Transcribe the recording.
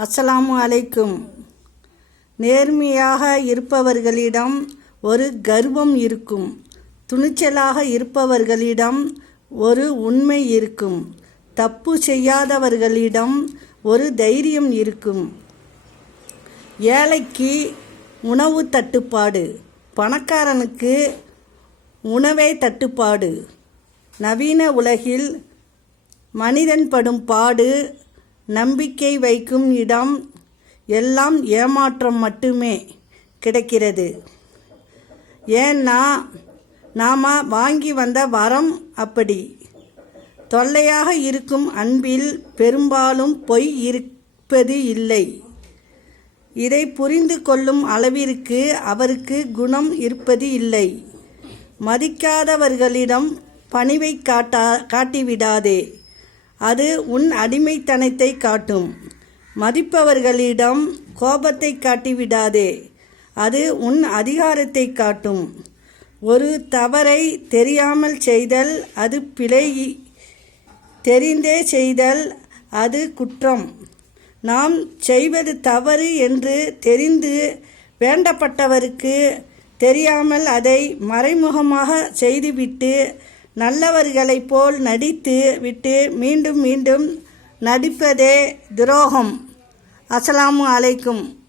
அஸ்ஸலாமு அலைக்கும். நேர்மையாக இருப்பவர்களிடம் ஒரு கர்வம் இருக்கும். துணிச்சலாக இருப்பவர்களிடம் ஒரு உண்மை இருக்கும். தப்பு செய்யாதவர்களிடம் ஒரு தைரியம் இருக்கும். ஏழைக்கு உணவு தட்டுப்பாடு. பணக்காரனுக்கு உணவே தட்டுப்பாடு. நவீன உலகில் மனிதன் படும் பாடு நம்பிக்கை வைக்கும் இடம் எல்லாம் ஏமாற்றம் மட்டுமே கிடைக்கிறது. ஏன்னா நாம் வாங்கி வந்த வரம் அப்படி. தொல்லையாக இருக்கும் அன்பில் பெரும்பாலும் பொய் இருப்பது இல்லை. இதை புரிந்து கொள்ளும் அளவிற்கு அவருக்கு குணம் இருப்பது இல்லை. மதிக்காதவர்களிடம் பணிவை காட்டா காட்டிவிடாதே. அது உன் அடிமைத்தனத்தை காட்டும். மதிப்பவர்களிடம் கோபத்தை காட்டிவிடாதே. அது உன் அதிகாரத்தை காட்டும். ஒரு தவறை தெரியாமல் செய்தல் அது பிழை தெரிந்தே செய்தல் அது குற்றம். நாம் செய்வது தவறு என்று தெரிந்து வேண்டப்பட்டவருக்கு தெரியாமல் அதை மறைமுகமாக செய்துவிட்டு நல்லவர்களைப் போல் நடித்து விட்டு மீண்டும் மீண்டும் நடிப்பதே துரோகம். அஸ்ஸலாமு அலைக்கும்.